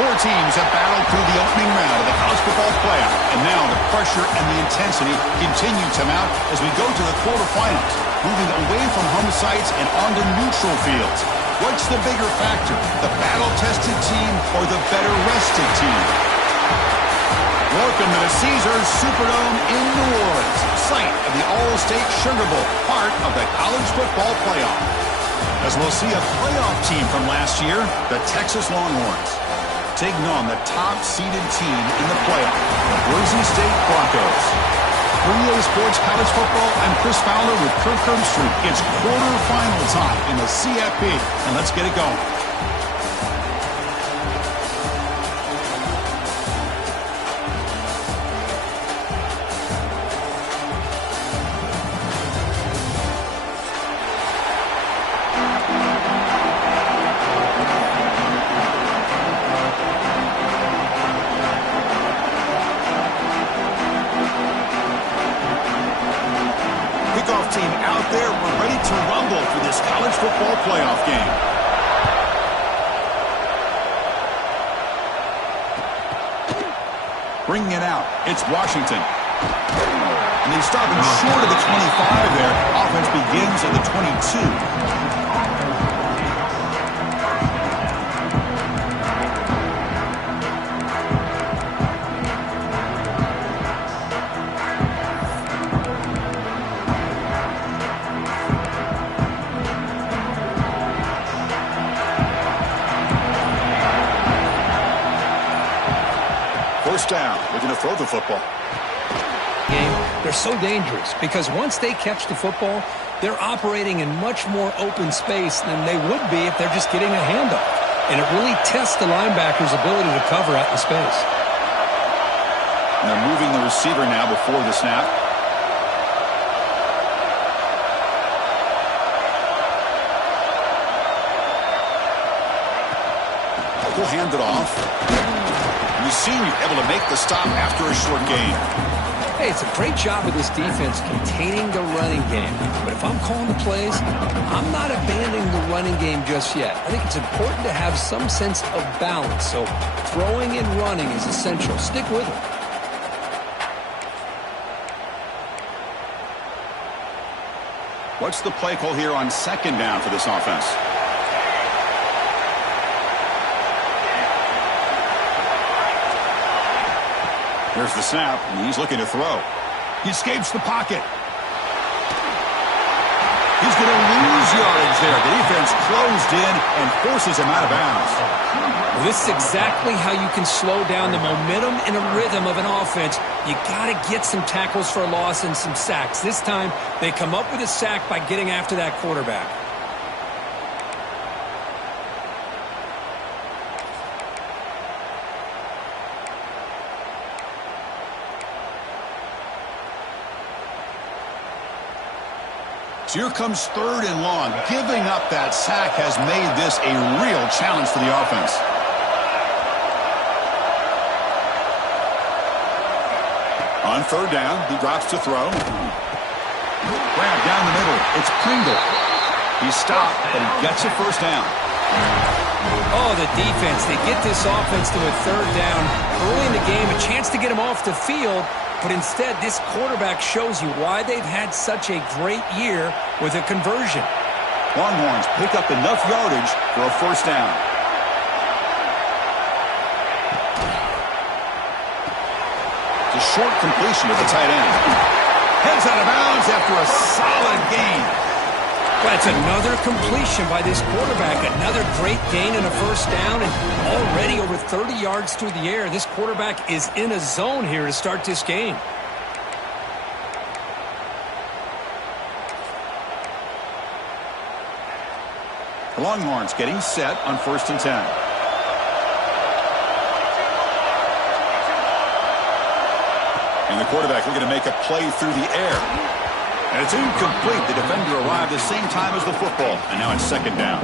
Four teams have battled through the opening round of the college football playoff, and now the pressure and the intensity continue to mount as we go to the quarterfinals, moving away from home sites and onto neutral fields. What's the bigger factor, the battle-tested team or the better-rested team? Welcome to the Caesars Superdome in New Orleans, site of the All-State Sugar Bowl, part of the college football playoff. As we'll see a playoff team from last year, the Texas Longhorns, taking on the top-seeded team in the playoff, the Boise State Broncos. For EA Sports College Football, I'm Chris Fowler with Kirk Herbstreit. It's quarterfinal time in the CFP, and let's get it going. Team out there, we're ready to rumble for this college football playoff game. Bringing it out, it's Washington. And they stop him short of the 25 there. Offense begins at the 22. First down, we're going to throw the football. They're so dangerous because once they catch the football, they're operating in much more open space than they would be if they're just getting a handoff. And it really tests the linebacker's ability to cover out in space. And they're moving the receiver now before the snap. We'll hand it off. We've seen you able to make the stop after a short gain. Hey, it's a great job of this defense containing the running game. But if I'm calling the plays, I'm not abandoning the running game just yet. I think it's important to have some sense of balance. So throwing and running is essential. Stick with it. What's the play call here on second down for this offense? Here's the snap, and he's looking to throw. He escapes the pocket. He's going to lose yardage there. The defense closed in and forces him out of bounds. Well, this is exactly how you can slow down the momentum and a rhythm of an offense. You got to get some tackles for a loss and some sacks. This time, they come up with a sack by getting after that quarterback. So here comes third and long. Giving up that sack has made this a real challenge for the offense. On third down, he drops to throw. Grab down the middle. It's Pringle. He's stopped, but he gets a first down. Oh, the defense. They get this offense to a third down early in the game, a chance to get him off the field. But instead, this quarterback shows you why they've had such a great year with a conversion. Longhorns pick up enough yardage for a first down. It's a short completion to the tight end. Heads out of bounds after a solid gain. That's another completion by this quarterback. Another great gain and a first down, and already over 30 yards through the air. This quarterback is in a zone here to start this game. The Longhorns getting set on 1st and 10. And the quarterback looking to make a play through the air. And it's incomplete. The defender arrived the same time as the football. And now it's second down.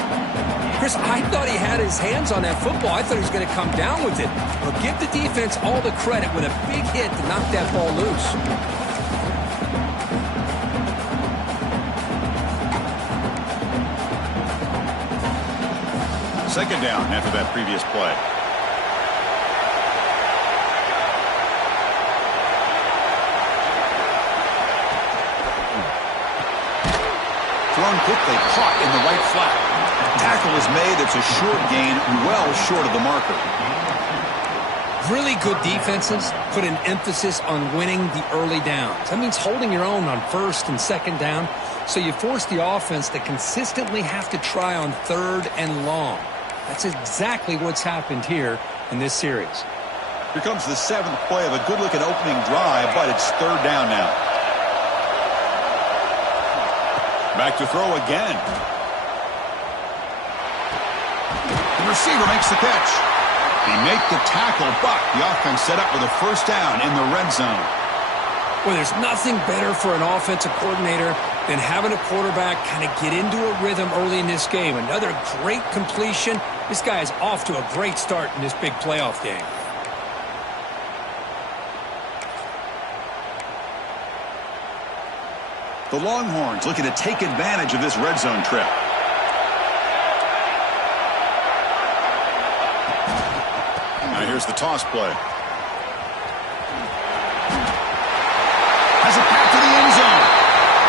Chris, I thought he had his hands on that football. I thought he was going to come down with it. But give the defense all the credit with a big hit to knock that ball loose. Second down after that previous play. thrown quickly, caught in the right flat. Tackle is made. It's a short gain, well short of the marker. Really good defenses put an emphasis on winning the early downs. That means holding your own on first and second down, so you force the offense to consistently have to try on third and long. That's exactly what's happened here in this series. Here comes the 7th play of a good-looking opening drive, but it's third down now. Back to throw again. The receiver makes the catch. They make the tackle, but the offense set up with a first down in the red zone. Well, there's nothing better for an offensive coordinator than having a quarterback kind of get into a rhythm early in this game. Another great completion. This guy is off to a great start in this big playoff game. The Longhorns looking to take advantage of this red zone trip. Now here's the toss play. Has it back to the end zone.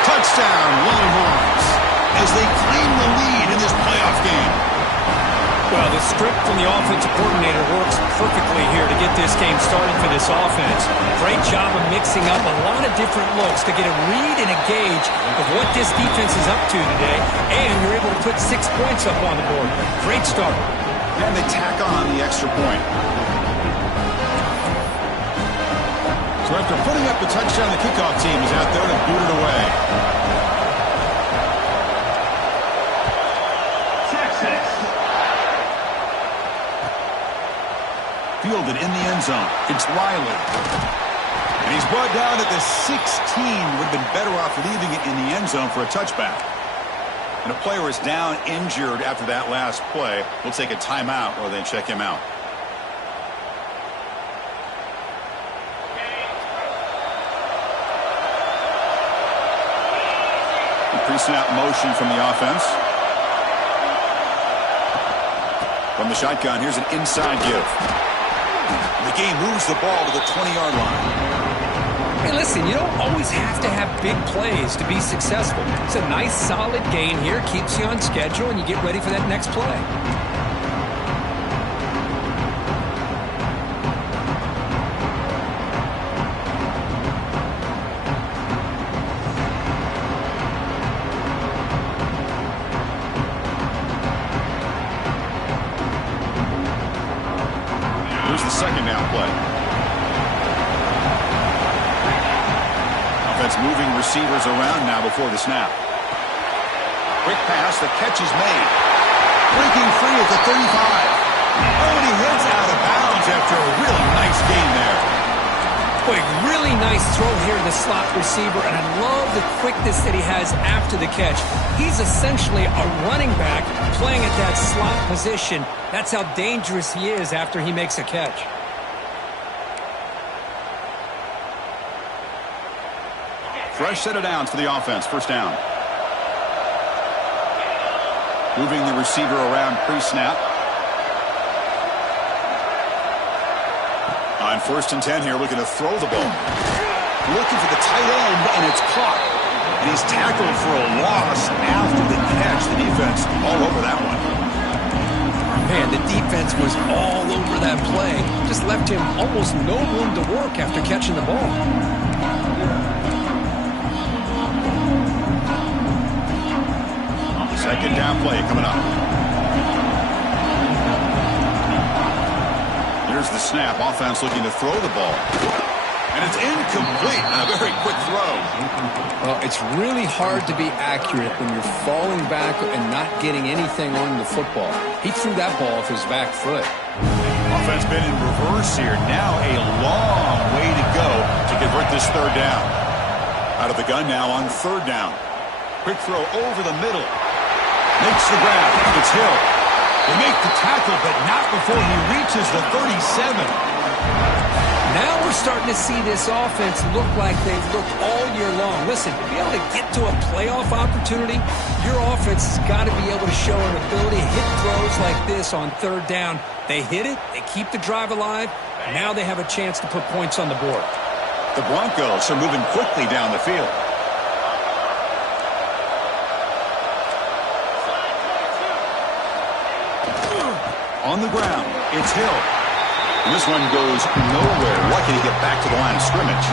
Touchdown, Longhorns, as they claim the lead in this playoff game. Well, the script from the offensive coordinator works perfectly here to get this game started for this offense. Great job of mixing up a lot of different looks to get a read and a gauge of what this defense is up to today, and you're able to put 6 points up on the board. Great start. And they tack on the extra point. So after putting up the touchdown, the kickoff team is out there to boot it away. Fielded in the end zone. It's Riley. And he's brought down at the 16. Would have been better off leaving it in the end zone for a touchback. And a player is down injured after that last play. We'll take a timeout or then check him out. Pre-snap motion from the offense. From the shotgun, here's an inside give. The game moves the ball to the 20-yard line. Hey, listen, you don't always have to have big plays to be successful. It's a nice, solid gain here. Keeps you on schedule, and you get ready for that next play. Here's the second down play. Offense moving receivers around now before the snap. Quick pass, the catch is made. Breaking free at the 35. Oh, and he hits out of bounds after a really nice gain there. Boy, really nice throw here to the slot receiver, and I love the quickness that he has after the catch. He's essentially a running back playing at that slot position. That's how dangerous he is after he makes a catch. Fresh set of downs for the offense. First down. Moving the receiver around pre-snap. On 1st and 10 here, looking to throw the ball. Looking for the tight end, and it's caught. And he's tackled for a loss after the catch. The defense all over that one. Man, the defense was all over that play. Just left him almost no room to work after catching the ball. Second down play coming up. Here's the snap. Offense looking to throw the ball. And it's incomplete. A very quick throw. Well, it's really hard to be accurate when you're falling back and not getting anything on the football. He threw that ball off his back foot. Offense been in reverse here. Now a long way to go to convert this third down. Out of the gun now on third down. Quick throw over the middle. Makes the grab. It's Hill. They make the tackle, but not before he reaches the 37. Now we're starting to see this offense look like they've looked all year long. Listen, to be able to get to a playoff opportunity, your offense has got to be able to show an ability to hit throws like this on third down. They hit it, they keep the drive alive, and now they have a chance to put points on the board. The Broncos are moving quickly down the field. On the ground, it's Hill. And this one goes nowhere. Lucky to get back to the line of scrimmage.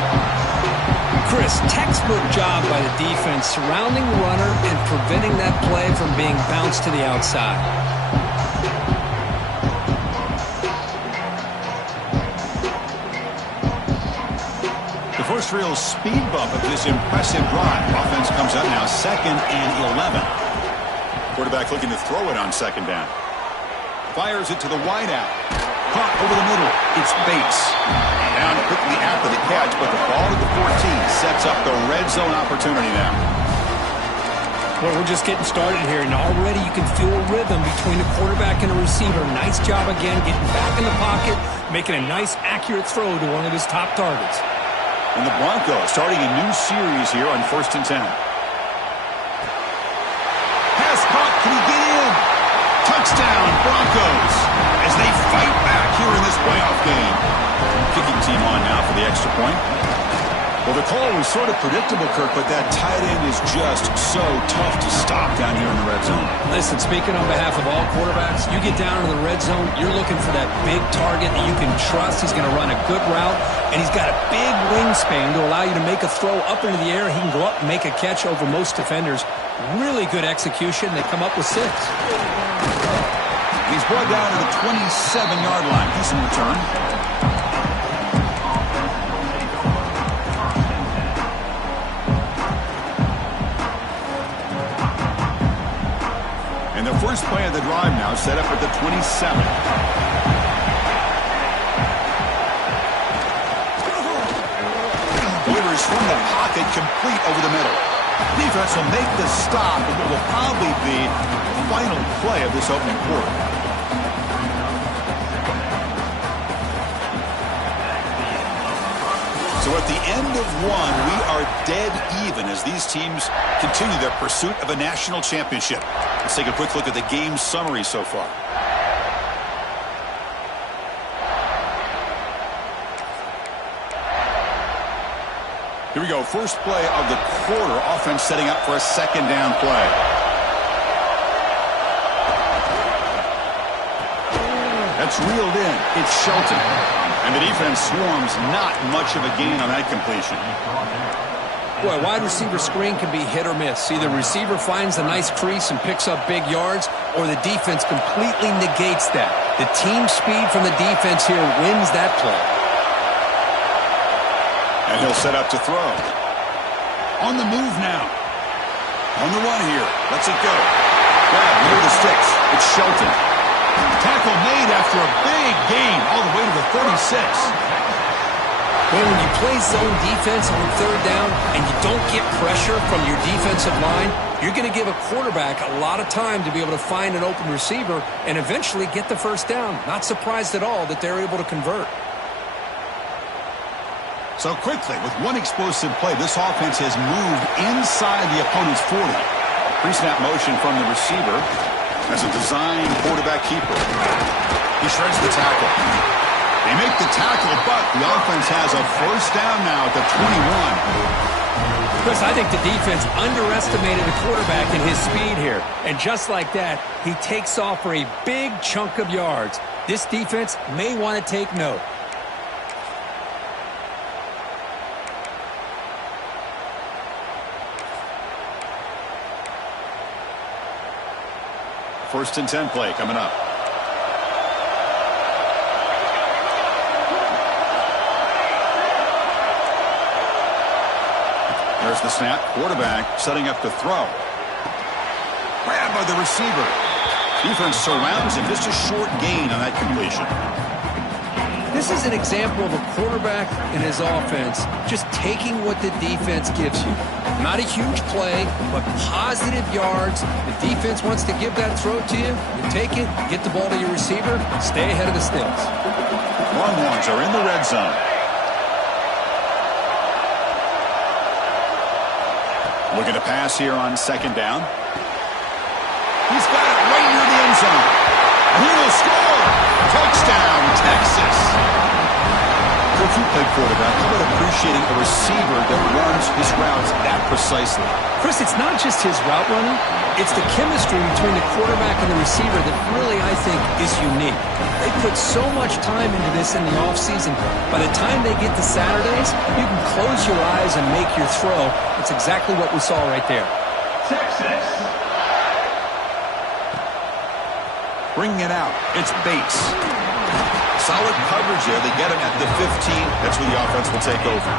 Chris, textbook job by the defense surrounding the runner and preventing that play from being bounced to the outside. The first real speed bump of this impressive drive. Offense comes up now 2nd and 11. Quarterback looking to throw it on 2nd down. Fires it to the wideout. Caught over the middle. It's Bates. Down quickly after the catch, but the ball at the 14 sets up the red zone opportunity now. Well, we're just getting started here, and already you can feel a rhythm between the quarterback and the receiver. Nice job again getting back in the pocket, making a nice, accurate throw to one of his top targets. And the Broncos starting a new series here on 1st and 10. Pass caught. Can he get in? Touchdown, Broncos, as they fight back here in this playoff game. Kicking team on now for the extra point. Well, the call was sort of predictable, Kirk, but that tight end is just so tough to stop down here in the red zone. Listen, speaking on behalf of all quarterbacks, you get down in the red zone, you're looking for that big target that you can trust. He's going to run a good route, and he's got a big wingspan to allow you to make a throw up into the air. He can go up and make a catch over most defenders. Really good execution. They come up with 6. He's brought down to the 27-yard line. Decent return. And the first play of the drive now set up at the 27. Delivers from the pocket, complete over the middle. Defense will make the stop, and it will probably be the final play of this opening quarter. So at the end of one, we are dead even as these teams continue their pursuit of a national championship. Let's take a quick look at the game summary so far. Here we go. First play of the quarter. Offense setting up for a 2nd down play. That's reeled in. It's Shelton. And the defense swarms, not much of a gain on that completion. Boy, wide receiver screen can be hit or miss. Either receiver finds a nice crease and picks up big yards, or the defense completely negates that. The team speed from the defense here wins that play. And he'll set up to throw. On the move now. On the run here. Lets it go. Grab near the sticks. It's Shelton. Tackle made after a big gain all the way to the 36. Well, when you play zone defense on 3rd down and you don't get pressure from your defensive line, you're going to give a quarterback a lot of time to be able to find an open receiver and eventually get the 1st down. Not surprised at all that they're able to convert. So quickly, with one explosive play, this offense has moved inside the opponent's 40. Pre-snap motion from the receiver as a design quarterback keeper. He shreds the tackle. They make the tackle, but the offense has a 1st down now at the 21. Chris, I think the defense underestimated the quarterback in his speed here. And just like that, he takes off for a big chunk of yards. This defense may want to take note. First and 10 play coming up. There's the snap. Quarterback setting up to throw. Grabbed by the receiver. Defense surrounds him. Just a short gain on that completion. This is an example of a quarterback in his offense just taking what the defense gives you. Not a huge play, but positive yards. The defense wants to give that throw to you. You take it, get the ball to your receiver, stay ahead of the sticks. Longhorns are in the red zone. Looking to pass here on 2nd down. He's got it right near the end zone. And he will score. Touchdown, Texas. For a few play quarterback, how about appreciating a receiver that runs his routes that precisely? Chris, it's not just his route running. It's the chemistry between the quarterback and the receiver that really, I think, is unique. They put so much time into this in the offseason. By the time they get to Saturdays, you can close your eyes and make your throw. That's exactly what we saw right there. Texas. Bringing it out. It's Bates. Solid coverage there. They get him at the 15. That's where the offense will take over.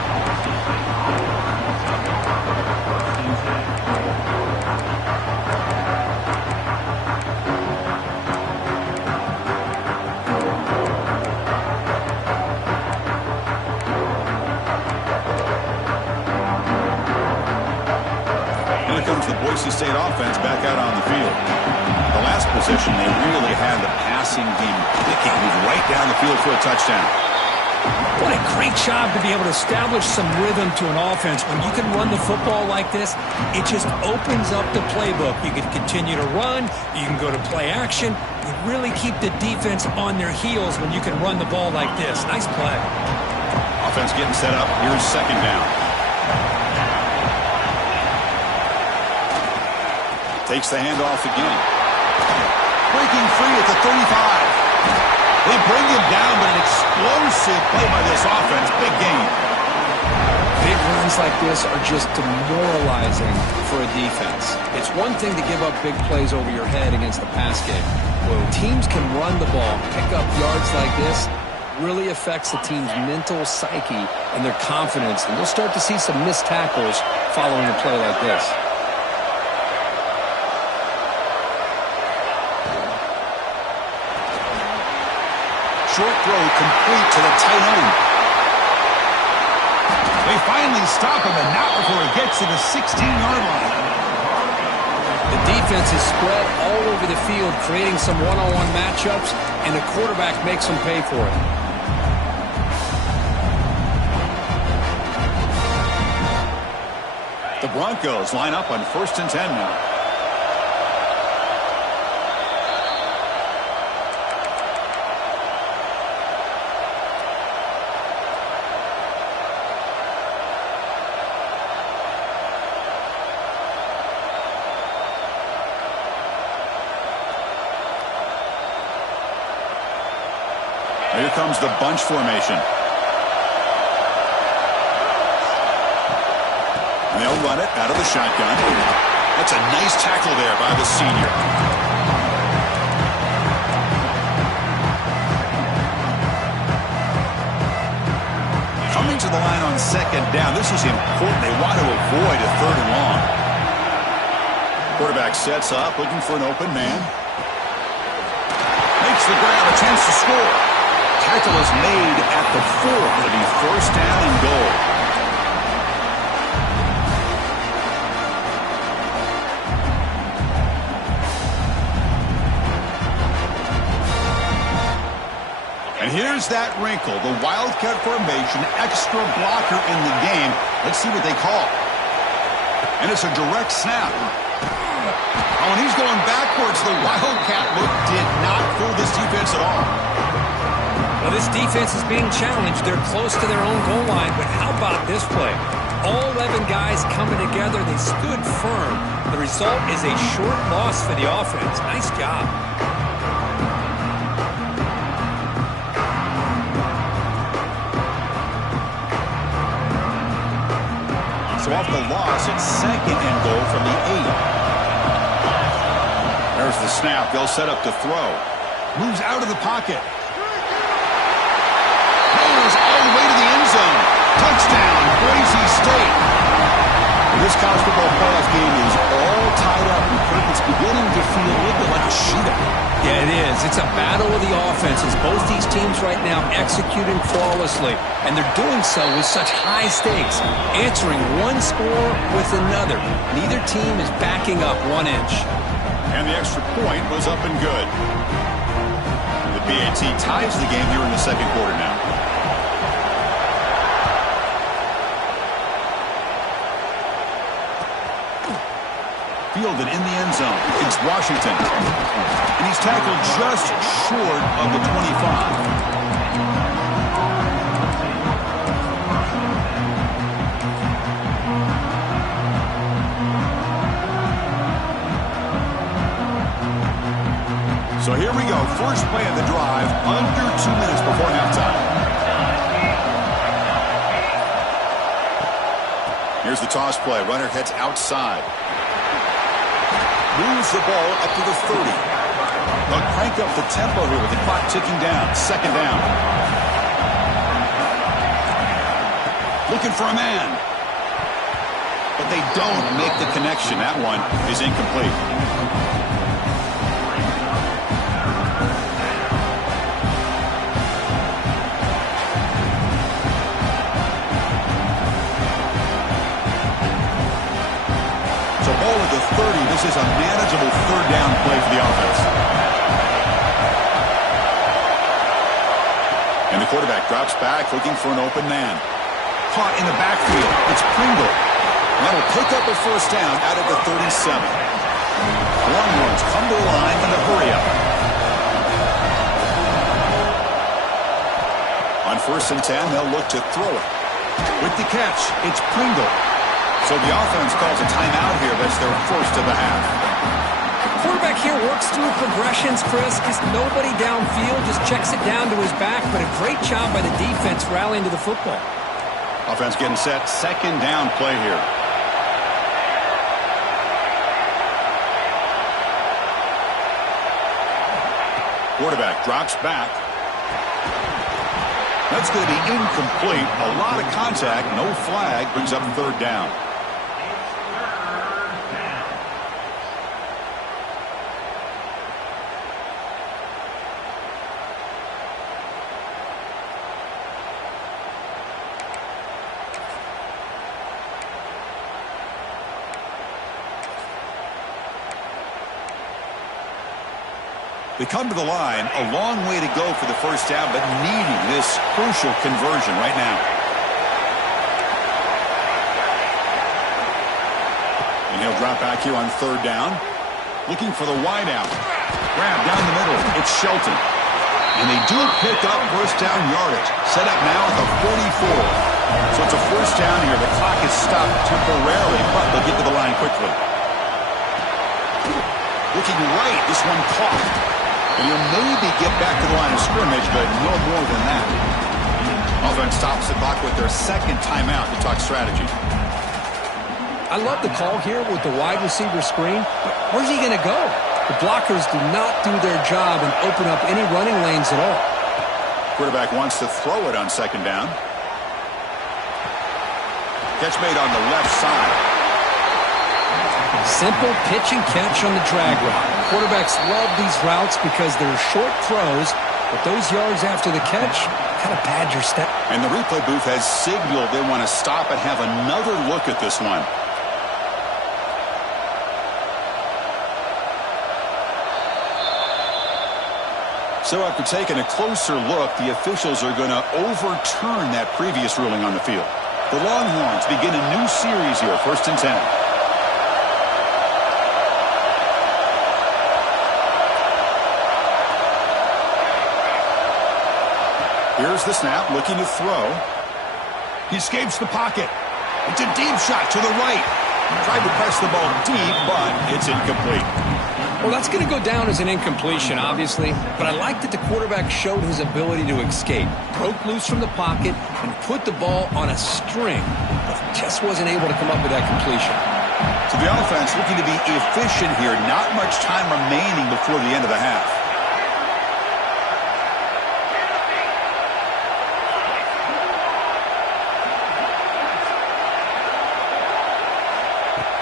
Here comes the Boise State offense back out on the field. The last possession, they really had the passing game clicking. Moved right down the field for a touchdown. What a great job to be able to establish some rhythm to an offense. When you can run the football like this, it just opens up the playbook. You can continue to run. You can go to play action. You really keep the defense on their heels when you can run the ball like this. Nice play. Offense getting set up. Here's second down. Takes the handoff again. Breaking free at the 35. They bring him down, but an explosive play by this offense. Big game. Big runs like this are just demoralizing for a defense. It's one thing to give up big plays over your head against the pass game. When teams can run the ball, pick up yards like this, really affects the team's mental psyche and their confidence. And you'll start to see some missed tackles following a play like this. Short throw complete to the tight end. They finally stop him, and not before he gets to the 16-yard line. The defense is spread all over the field, creating some one-on-one matchups, and the quarterback makes them pay for it. The Broncos line up on 1st and 10 now. Here comes the bunch formation. And they'll run it out of the shotgun. That's a nice tackle there by the senior. Coming to the line on second down. This is important. They want to avoid a 3rd and long. Quarterback sets up, looking for an open man. Makes the grab, a chance to score. Tackle is made at the 4. It'll be 1st down and goal. And here's that wrinkle, the Wildcat formation, extra blocker in the game. Let's see what they call. And it's a direct snap. Oh, and he's going backwards. The Wildcat look did not fool this defense at all. Well, this defense is being challenged. They're close to their own goal line, but how about this play? All 11 guys coming together. They stood firm. The result is a short loss for the offense. Nice job. So off the loss, it's 2nd and goal from the 8. There's the snap. They'll set up to throw. Moves out of the pocket. All the way to the end zone. Touchdown, Boise State. This college football playoff game is all tied up. It's beginning to feel a little bit like a shootout. Yeah, it is. It's a battle of the offenses. Both these teams right now executing flawlessly, and they're doing so with such high stakes, answering one score with another. Neither team is backing up 1 inch. And the extra point was up and good. The BAT ties the game here in the 2nd quarter now. Fielded in the end zone. It's Washington. And he's tackled just short of the 25. So here we go. First play of the drive, under 2 minutes before halftime. Here's the toss play. Runner heads outside. Moves the ball up to the 30. They'll crank up the tempo here with the clock ticking down. Second down. Looking for a man. But they don't make the connection. That one is incomplete. So ball at the 30. This is a manageable third down play for the offense. And the quarterback drops back looking for an open man. Caught in the backfield. It's Pringle. And that'll pick up a first down out of the 37. Longhorns come to the line in the hurry-up. On 1st and 10, they'll look to throw it. With the catch, it's Pringle. So the offense calls a timeout here. That's their first of the half. The quarterback here works through progressions, Chris. Just nobody downfield, just checks it down to his back. But a great job by the defense rallying to the football. Offense getting set. Second down play here. Quarterback drops back. That's going to be incomplete. A lot of contact. No flag. Brings up third down. They come to the line, a long way to go for the first down, but needing this crucial conversion right now. And he'll drop back here on third down. Looking for the wideout. Grab down the middle. It's Shelton. And they do pick up first down yardage. Set up now at the 44. So it's a first down here. The clock is stopped temporarily, but they'll get to the line quickly. Looking right. This one caught. And he'll maybe get back to the line of scrimmage, but no more than that. Offense stops the clock with their second timeout to talk strategy. I love the call here with the wide receiver screen. Where's he going to go? The blockers do not do their job and open up any running lanes at all. Quarterback wants to throw it on second down. Catch made on the left side. Simple pitch and catch on the drag route. Quarterbacks love these routes because they're short throws, but those yards after the catch kind of pad your step. And the replay booth has signaled they want to stop and have another look at this one. So after taking a closer look, the officials are going to overturn that previous ruling on the field. The Longhorns begin a new series here, 1st and 10. Here's the snap, looking to throw. He escapes the pocket. It's a deep shot to the right. Tried to press the ball deep, but it's incomplete. Well, that's going to go down as an incompletion, obviously. But I like that the quarterback showed his ability to escape. Broke loose from the pocket and put the ball on a string. But just wasn't able to come up with that completion. So the offense looking to be efficient here. Not much time remaining before the end of the half.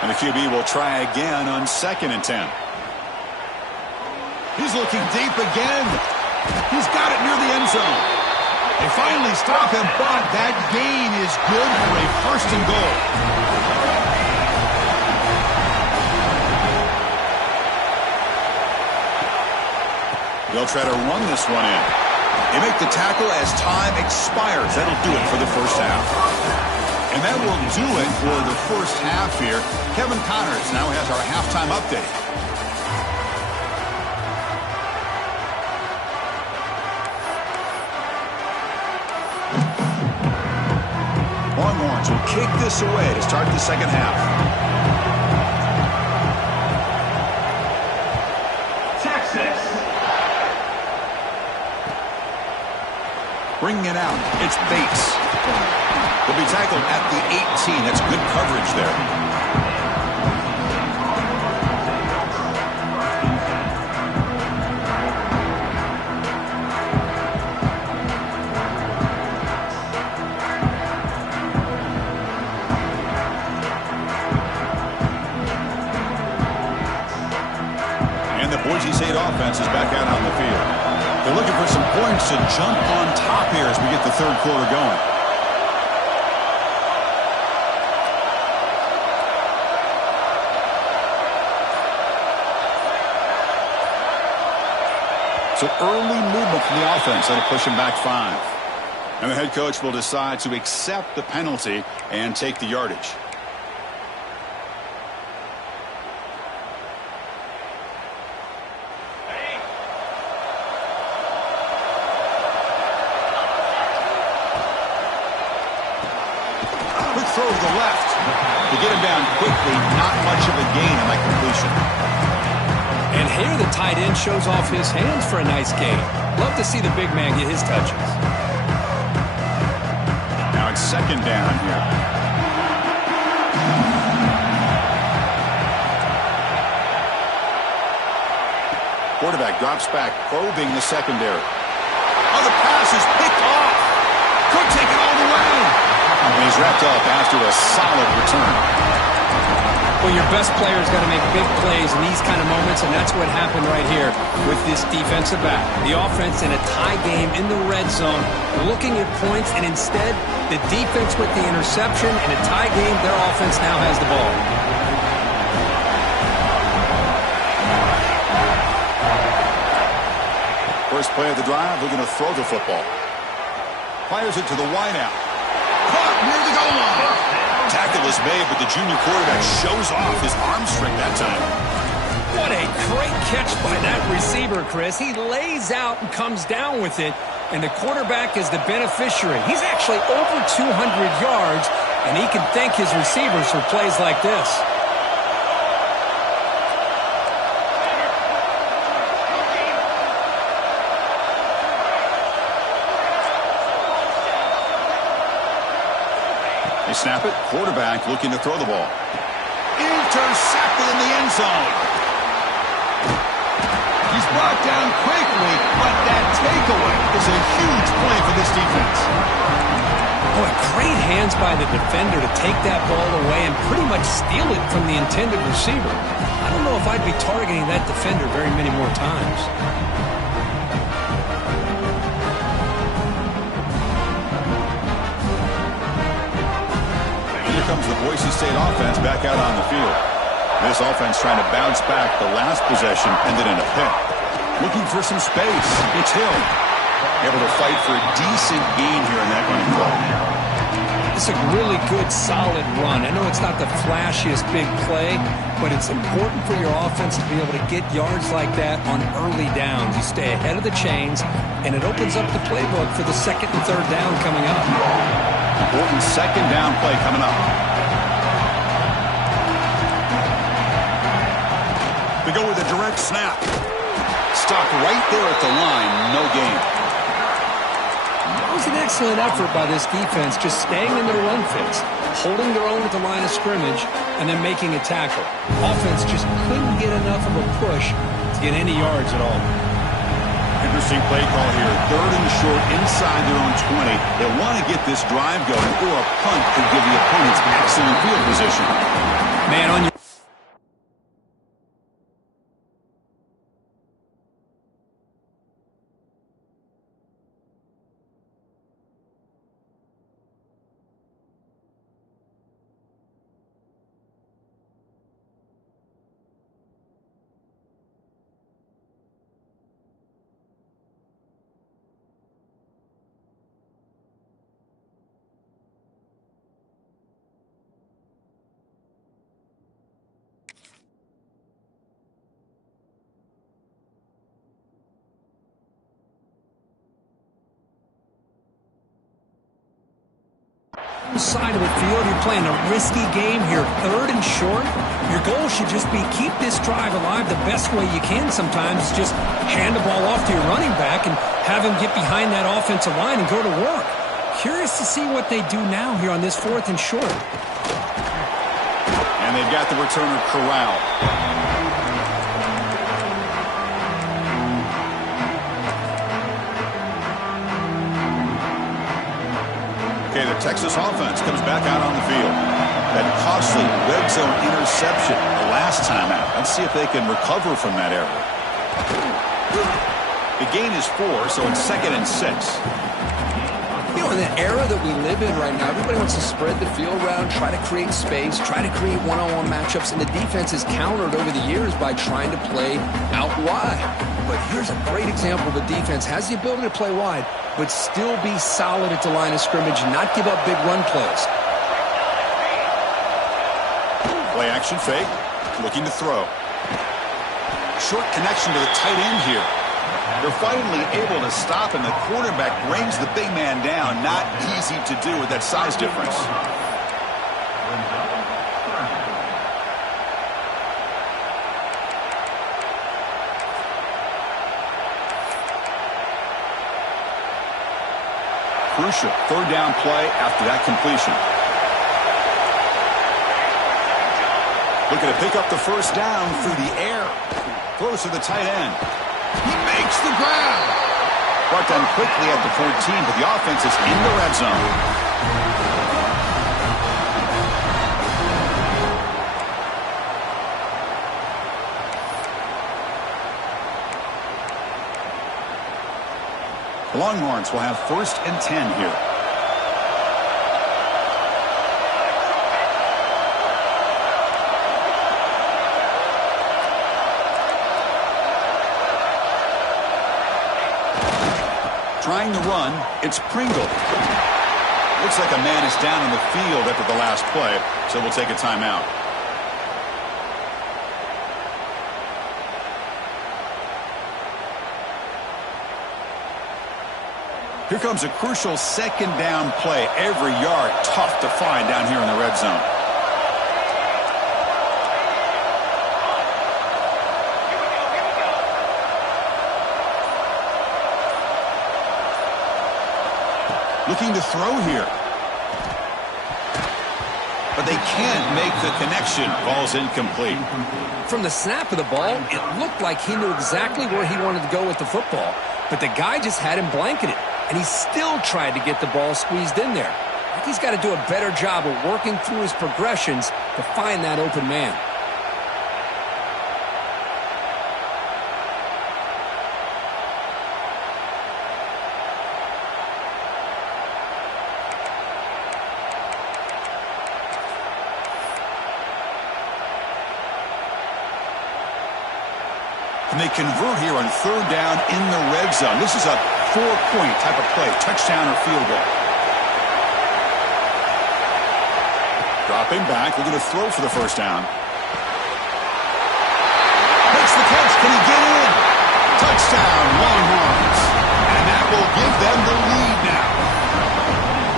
And the QB will try again on 2nd and 10. He's looking deep again. He's got it near the end zone. They finally stop him, but that gain is good for a 1st and goal. They'll try to run this one in. They make the tackle as time expires. That'll do it for the first half. And that will do it for the first half here. Kevin Connors now has our halftime update. Longhorns will kick this away to start the second half. Texas Bringing it out, it's Bates. He'll be tackled at the 18. That's good coverage there. Boise State offense is back out on the field. They're looking for some points to jump on top here as we get the third quarter going. So early movement from the offense that'll push him back 5. And the head coach will decide to accept the penalty and take the yardage. Throw to the left. To get him down quickly, not much of a gain on that completion. And here the tight end shows off his hands for a nice gain. Love to see the big man get his touches. Now it's second down here. Quarterback drops back, probing the secondary. Oh, the pass is picked off. Could take it all the way. And he's wrapped up after a solid return. Well, your best player's got to make big plays in these kind of moments, and that's what happened right here with this defensive back. The offense in a tie game in the red zone, looking at points, and instead, the defense with the interception. In a tie game, their offense now has the ball. First play of the drive, we're going to throw the football. Fires it to the wideout. Caught near the goal line. Tackle is made, but the junior quarterback shows off his arm strength that time. What a great catch by that receiver, Chris. He lays out and comes down with it, and the quarterback is the beneficiary. He's actually over 200 yards, and he can thank his receivers for plays like this. They snap it. Quarterback looking to throw the ball. Intercepted in the end zone. He's brought down quickly, but that takeaway is a huge play for this defense. Boy, great hands by the defender to take that ball away and pretty much steal it from the intended receiver. I don't know if I'd be targeting that defender very many more times. Here comes the Boise State offense back out on the field. This offense trying to bounce back. The last possession ended in a pick. Looking for some space. It's Hill. Able to fight for a decent gain here in that running play. It's a really good, solid run. I know it's not the flashiest big play, but it's important for your offense to be able to get yards like that on early downs. You stay ahead of the chains, and it opens up the playbook for the second and third down coming up. Important second down play coming up. They go with a direct snap. Stopped right there at the line. No gain. That was an excellent effort by this defense, just staying in their run fits, holding their own at the line of scrimmage, and then making a tackle. Offense just couldn't get enough of a push to get any yards at all. Interesting play call here. Third and short inside their own 20. They want to get this drive going, or a punt could give the opponents excellent field position. Man, on your side of the field. You're playing a risky game here, 3rd and short. Your goal should just be keep this drive alive the best way you can sometimes. Just hand the ball off to your running back and have him get behind that offensive line and go to work. Curious to see what they do now here on this 4th and short. And they've got the returner corralled. Okay, the Texas offense comes back out on the field. That costly red zone interception the last time out. Let's see if they can recover from that error. The gain is 4, so it's 2nd and 6. You know, in the era that we live in right now, everybody wants to spread the field around, try to create space, try to create one-on-one matchups, and the defense is countered over the years by trying to play out wide. But here's a great example of a defense has the ability to play wide, but still be solid at the line of scrimmage and not give up big run plays. Play action fake, looking to throw. Short connection to the tight end here. They're finally able to stop, and the quarterback brings the big man down. Not easy to do with that size difference. Crucial 3rd down play after that completion. Looking to pick up the 1st down through the air. Throws to the tight end. He makes the grab. Brought down quickly at the 14, but the offense is in the red zone. The Longhorns will have 1st and 10 here. Trying to run, it's Pringle. Looks like a man is down on the field after the last play, so we'll take a timeout. Here comes a crucial 2nd down play. Every yard tough to find down here in the red zone. Looking to throw here. But they can't make the connection. Ball's incomplete. From the snap of the ball, it looked like he knew exactly where he wanted to go with the football. But the guy just had him blanketed. And he still tried to get the ball squeezed in there. I think he's got to do a better job of working through his progressions to find that open man. And they convert here on 3rd down in the red zone. This is a 4-point type of play, touchdown or field goal. Dropping back, looking to throw for the 1st down. Makes the catch, can he get in? Touchdown, Longhorns. And that will give them the lead now.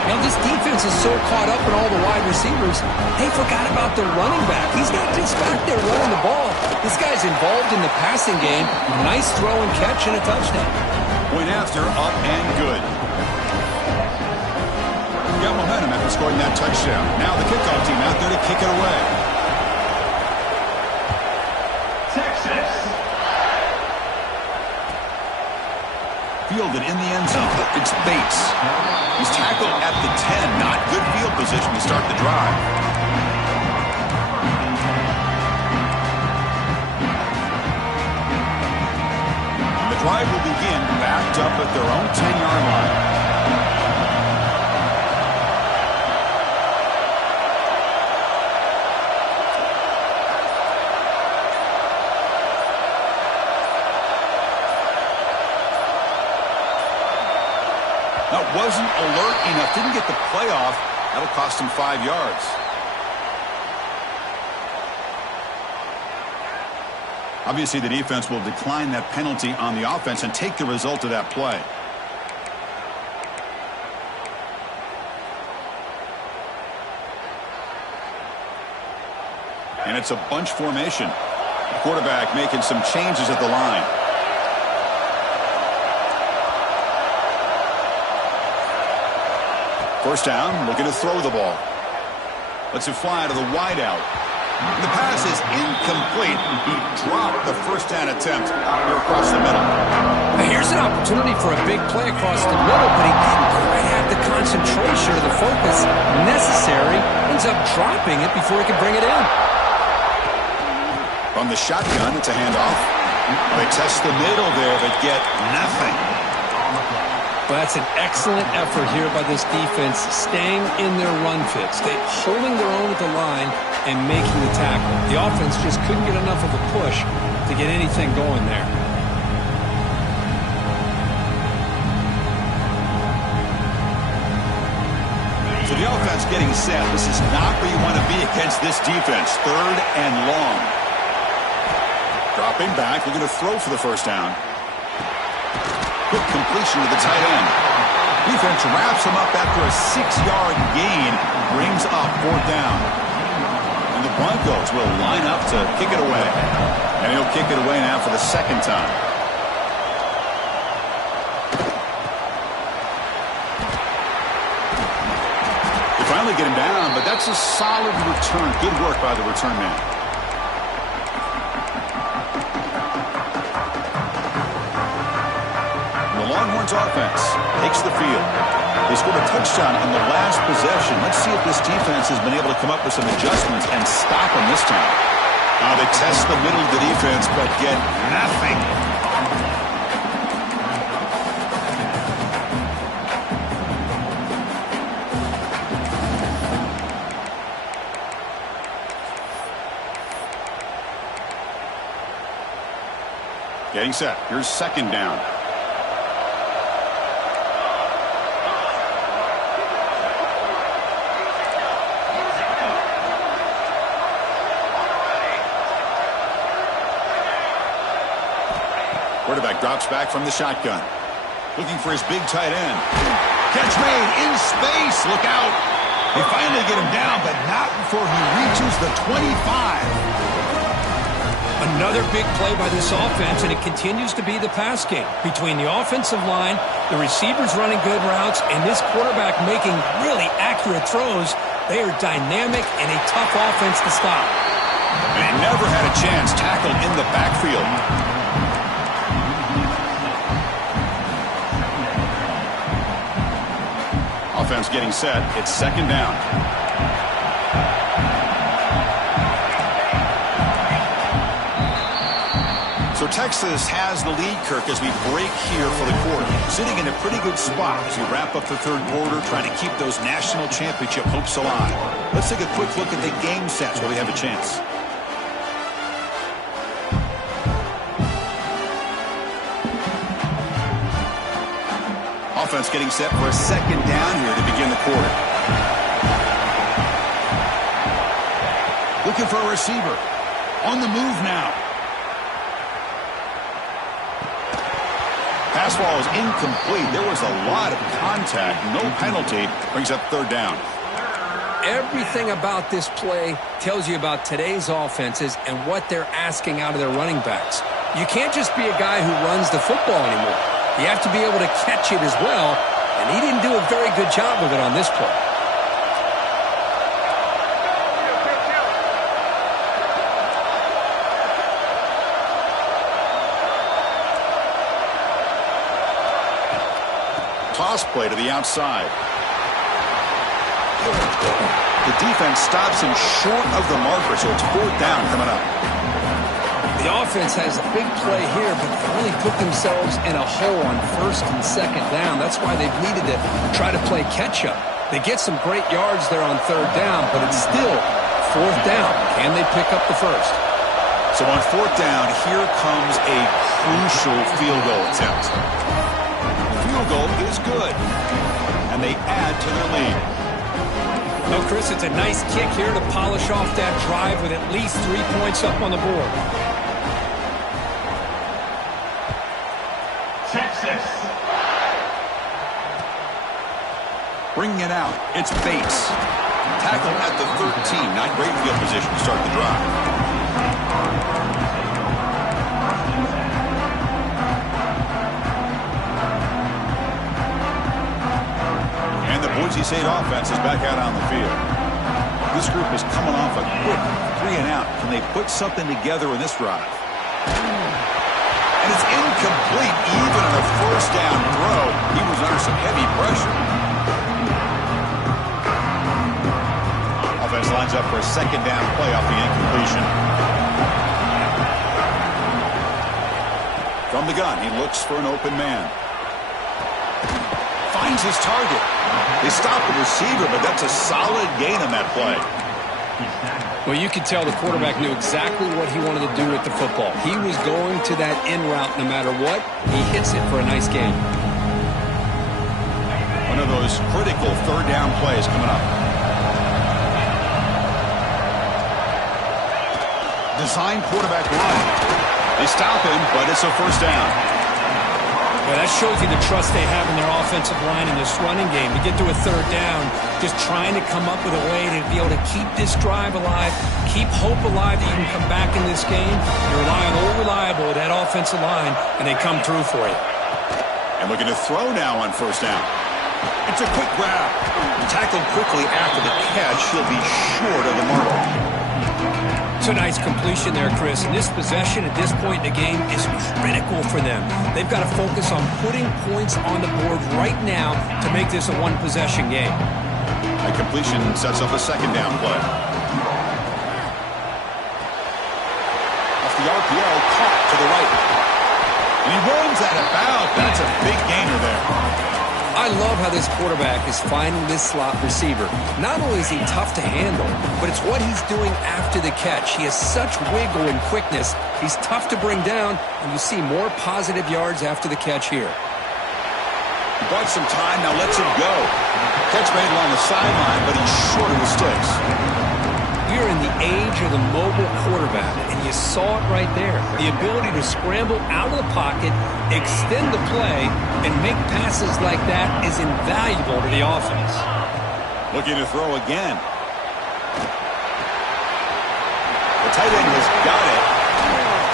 Now, this defense is so caught up in all the wide receivers, they forgot about the running back. He's not just back there running the ball. This guy's involved in the passing game. Nice throw and catch and a touchdown. Point after, up and good. Got momentum after scoring that touchdown. Now the kickoff team out there to kick it away. Texas. Fielded in the end zone. It's Bates. He's tackled at the 10. Not good field position to start the drive. And the drive will begin backed up at their own 10-yard line. Wasn't alert enough, didn't get the playoff. That'll cost him 5 yards. Obviously, the defense will decline that penalty on the offense and take the result of that play. And it's a bunch formation. The quarterback making some changes at the line. First down, looking to throw the ball. Lets it fly to the wideout. The pass is incomplete. He dropped the first down attempt here across the middle. Now here's an opportunity for a big play across the middle, but he didn't quite have the concentration or the focus necessary. Ends up dropping it before he could bring it in. From the shotgun, it's a handoff. They test the middle there, but get nothing. But that's an excellent effort here by this defense, staying in their run fits, holding their own at the line and making the tackle. The offense just couldn't get enough of a push to get anything going there. So the offense getting set. This is not where you want to be against this defense. Third and long. Dropping back, looking to throw for the first down. Quick completion to the tight end. Defense wraps him up after a 6-yard gain. Brings up fourth down. And the Broncos will line up to kick it away. And he'll kick it away now for the second time. They finally get him down, but that's a solid return. Good work by the return man. Longhorns offense takes the field. They scored a touchdown on the last possession. Let's see if this defense has been able to come up with some adjustments and stop them this time. They test the middle of the defense, but get nothing. Getting set. Here's second down. Quarterback drops back from the shotgun. Looking for his big tight end. Catch made in space. Look out. They finally get him down, but not before he reaches the 25. Another big play by this offense, and it continues to be the pass game. Between the offensive line, the receivers running good routes, and this quarterback making really accurate throws, they are dynamic and a tough offense to stop. And he never had a chance tackled in the backfield. Offense getting set. It's second down. So Texas has the lead, Kirk, as we break here for the quarter. Sitting in a pretty good spot as we wrap up the third quarter, trying to keep those national championship hopes alive. Let's take a quick look at the game sets where we have a chance. Offense getting set for a second down here to begin the quarter. Looking for a receiver. On the move now. Pass ball is incomplete. There was a lot of contact. No penalty. Brings up third down. Everything about this play tells you about today's offenses and what they're asking out of their running backs. You can't just be a guy who runs the football anymore. You have to be able to catch it as well, and he didn't do a very good job of it on this play. Toss play to the outside. The defense stops him short of the marker, so it's fourth down coming up. The offense has a big play here, but they really put themselves in a hole on first and second down. That's why they've needed to try to play catch-up. They get some great yards there on third down, but it's still fourth down. Can they pick up the first? So on fourth down, here comes a crucial field goal attempt. The field goal is good, and they add to their lead. No, Chris, it's a nice kick here to polish off that drive with at least 3 points up on the board. Texas. Bringing it out. It's Bates. Tackled at the 13. Not great field position to start the drive. And the Boise State offense is back out on the field. This group is coming off a quick 3-and-out. Can they put something together in this drive? And it's incomplete even on a first down throw. He was under some heavy pressure. Offense lines up for a second down play off the incompletion. From the gun, he looks for an open man. Finds his target. They stop the receiver, but that's a solid gain on that play. Well, you could tell the quarterback knew exactly what he wanted to do with the football. He was going to that in route no matter what. He hits it for a nice gain. One of those critical third down plays coming up. Design quarterback run. They stop him, but it's a first down. Well, that shows you the trust they have in their offensive line in this running game. To get to a third down, just trying to come up with a way to be able to keep this drive alive, keep hope alive that you can come back in this game. You rely on old reliable, that offensive line, and they come through for you. And looking to throw now on first down. It's a quick grab. Tackled quickly after the catch. He'll be short of the mark. It's a nice completion there, Chris. And this possession at this point in the game is critical for them. They've got to focus on putting points on the board right now to make this a one-possession game. A completion sets up a second down play. Off the RPO, caught to the right. And he runs that about. That's a big gainer there. I love how this quarterback is finding this slot receiver. Not only is he tough to handle, but it's what he's doing after the catch. He has such wiggle and quickness. He's tough to bring down, and you see more positive yards after the catch here. He bought some time, now lets him go. Catch made along the sideline, but he's short of the sticks. We are in the age of the mobile quarterback, and you saw it right there. The ability to scramble out of the pocket, extend the play, and make passes like that is invaluable to the offense. Looking to throw again. The tight end has got it.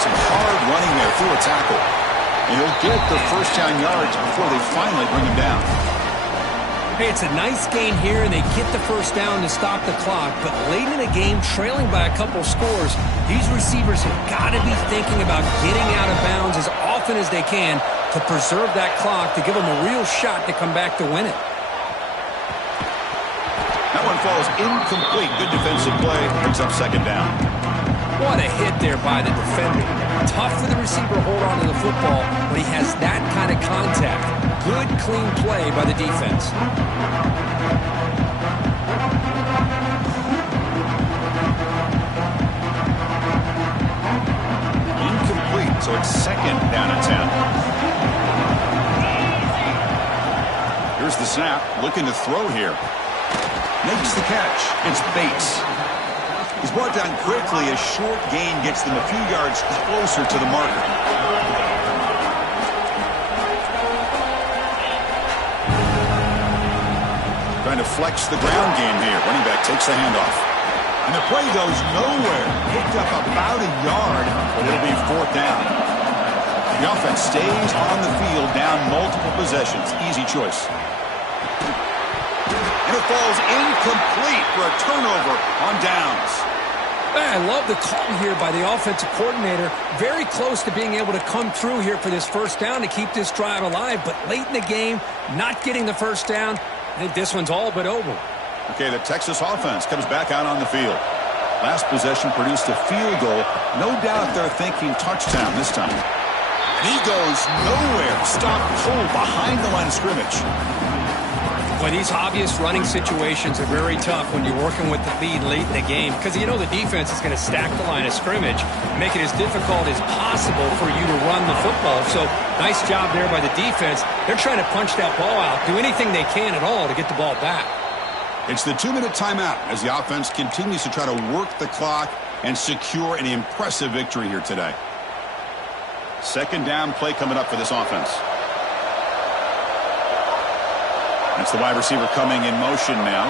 Some hard running there through a tackle. And he'll get the first down yards before they finally bring him down. Hey, it's a nice gain here, and they get the first down to stop the clock. But late in the game, trailing by a couple scores, these receivers have got to be thinking about getting out of bounds as often as they can to preserve that clock, to give them a real shot to come back to win it. That one falls incomplete. Good defensive play. Brings up second down. What a hit there by the defender. Tough for the receiver to hold on to the football, but he has that kind of contact. Good, clean play by the defense. Incomplete, so it's second down and 10. Here's the snap. Looking to throw here. Makes the catch. It's Bates. He's brought down quickly. A short gain gets them a few yards closer to the marker. Trying to flex the ground game here. Running back takes the handoff. And the play goes nowhere. Picked up about a yard, but it'll be fourth down. The offense stays on the field, down multiple possessions. Easy choice. And it falls incomplete for a turnover on downs. I love the call here by the offensive coordinator. Very close to being able to come through here for this first down to keep this drive alive. But late in the game, not getting the first down. I think this one's all but over. Okay, the Texas offense comes back out on the field. Last possession produced a field goal. No doubt they're thinking touchdown this time. And he goes nowhere. Stopped cold behind the line of scrimmage. Well, these obvious running situations are very tough when you're working with the lead late in the game because you know the defense is going to stack the line of scrimmage, make it as difficult as possible for you to run the football. So nice job there by the defense. They're trying to punch that ball out, do anything they can at all to get the ball back. It's the 2-minute timeout as the offense continues to try to work the clock and secure an impressive victory here today. Second down play coming up for this offense. That's the wide receiver coming in motion now.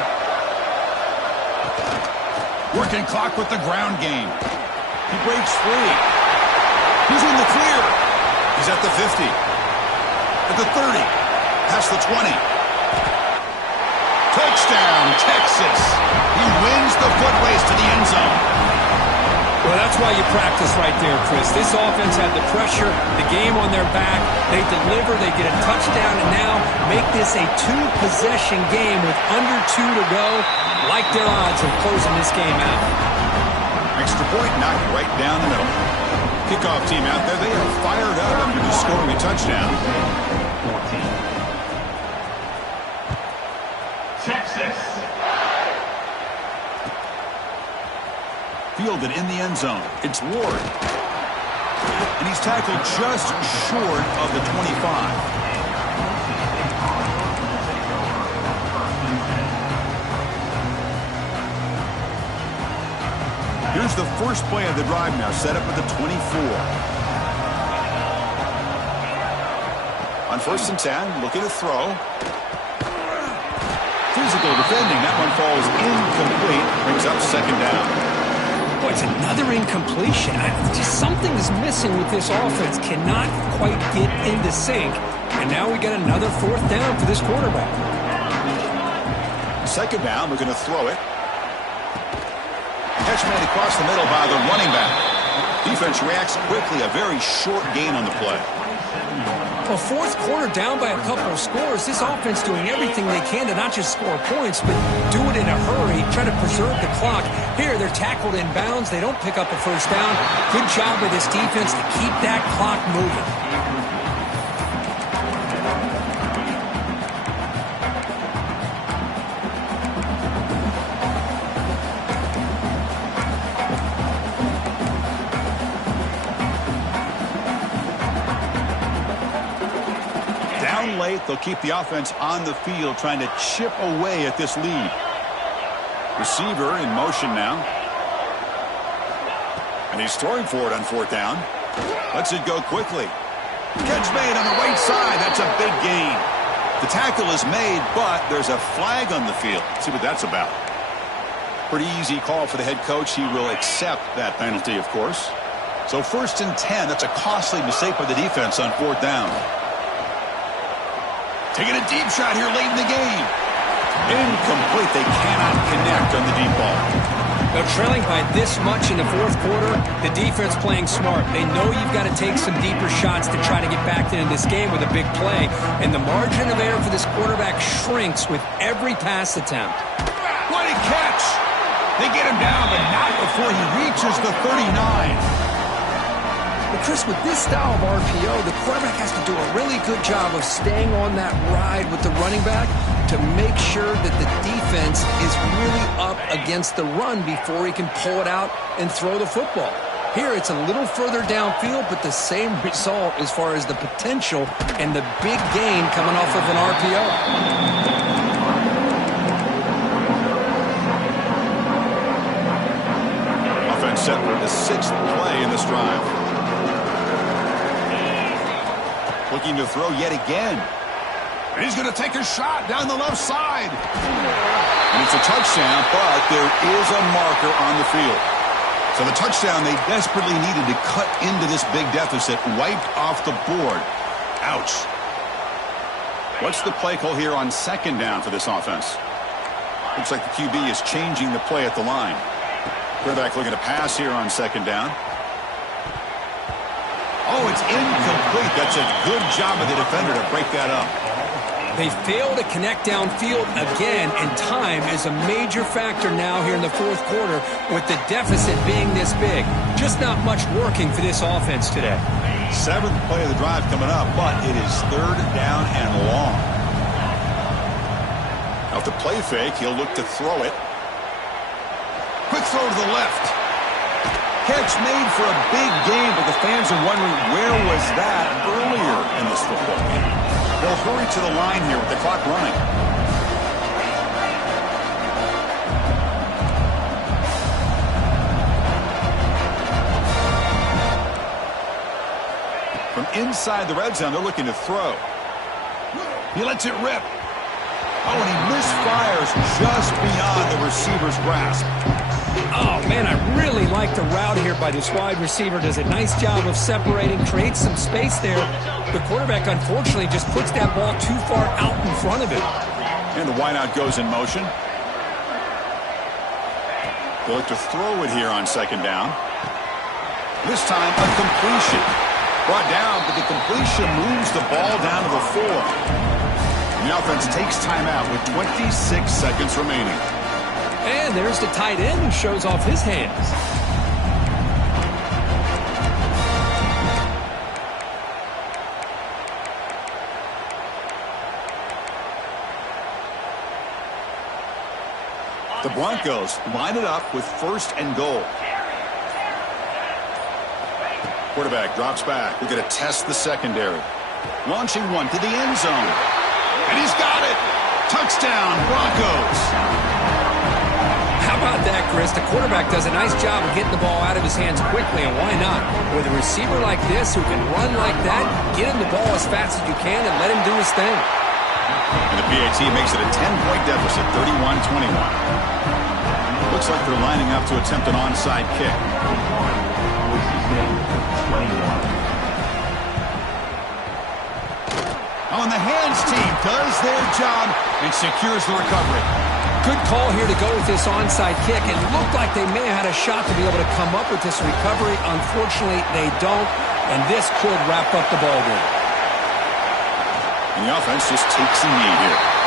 Working clock with the ground game. He breaks free. He's in the clear. He's at the 50. At the 30. Past the 20. Touchdown, Texas. He wins the foot race to the end zone. Well, that's why you practice right there, Chris. This offense had the pressure, the game on their back. They deliver, they get a touchdown, and now make this a two-possession game with under 2 to go. Like their odds of closing this game out. Extra point knocked right down the middle. Kickoff team out there, they are fired up after just scoring a touchdown. 14. Texas. Fielded in the end zone. It's Ward. And he's tackled just short of the 25. Here's the first play of the drive now, set up at the 24. On 1st and 10, looking to throw. Physical defending. That one falls incomplete. Brings up 2nd down. Boy, it's another incompletion. Just something is missing with this offense. Cannot quite get into sync. And now we got another 4th down for this quarterback. 2nd down, we're going to throw it. Catch made across the middle by the running back. Defense reacts quickly. A very short gain on the play. Well, 4th quarter down by a couple of scores. This offense doing everything they can to not just score points, but do it in a hurry, try to preserve the clock. Here, they're tackled in bounds. They don't pick up a 1st down. Good job with this defense to keep that clock moving. Late, they'll keep the offense on the field trying to chip away at this lead. Receiver in motion now. And he's throwing for it on 4th down. Lets it go quickly. Catch made on the right side. That's a big gain. The tackle is made, but there's a flag on the field. Let's see what that's about. Pretty easy call for the head coach. He will accept that penalty, of course. So 1st and 10. That's a costly mistake by the defense on 4th down. Taking a deep shot here late in the game. Incomplete. They cannot connect on the deep ball. Now, trailing by this much in the 4th quarter, the defense playing smart. They know you've got to take some deeper shots to try to get back into this game with a big play. And the margin of error for this quarterback shrinks with every pass attempt. What a catch! They get him down, but not before he reaches the 39. But Chris, with this style of RPO, the quarterback has to do a really good job of staying on that ride with the running back to make sure that the defense is really up against the run before he can pull it out and throw the football. Here, it's a little further downfield, but the same result as far as the potential and the big gain coming off of an RPO. Offense set for the 6th play in this drive. Looking to throw yet again. And he's going to take a shot down the left side. And it's a touchdown, but there is a marker on the field. So the touchdown they desperately needed to cut into this big deficit, wiped off the board. Ouch. What's the play call here on 2nd down for this offense? Looks like the QB is changing the play at the line. Quarterback looking to pass here on 2nd down. Oh, it's incomplete. That's a good job of the defender to break that up. They fail to connect downfield again, and time is a major factor now here in the 4th quarter with the deficit being this big. Just not much working for this offense today. 7th play of the drive coming up, but it is 3rd down and long. Now, if the play fake, he'll look to throw it. Quick throw to the left. Catch made for a big game, but the fans are wondering where was that earlier in this football game. They'll hurry to the line here with the clock running. From inside the red zone, they're looking to throw. He lets it rip. Oh, and he misfires just beyond the receiver's grasp. Oh, man, I really like the route here by this wide receiver. Does a nice job of separating, creates some space there. The quarterback, unfortunately, just puts that ball too far out in front of him. And the wideout goes in motion. They'll look to throw it here on second down. This time, a completion. Brought down, but the completion moves the ball down to the 4. And the offense takes timeout with 26 seconds remaining. And there's the tight end who shows off his hands. The Broncos line it up with 1st and goal. Quarterback drops back. We're going to test the secondary. Launching one to the end zone. And he's got it. Touchdown, Broncos. How about that, Chris? The quarterback does a nice job of getting the ball out of his hands quickly, and why not? With a receiver like this who can run like that, get him the ball as fast as you can and let him do his thing. And the PAT makes it a 10-point deficit, 31-21. Looks like they're lining up to attempt an onside kick. Oh, and the hands team does their job and secures the recovery. Good call here to go with this onside kick. It looked like they may have had a shot to be able to come up with this recovery. Unfortunately, they don't, and this could wrap up the ball game. And the offense just takes a knee here.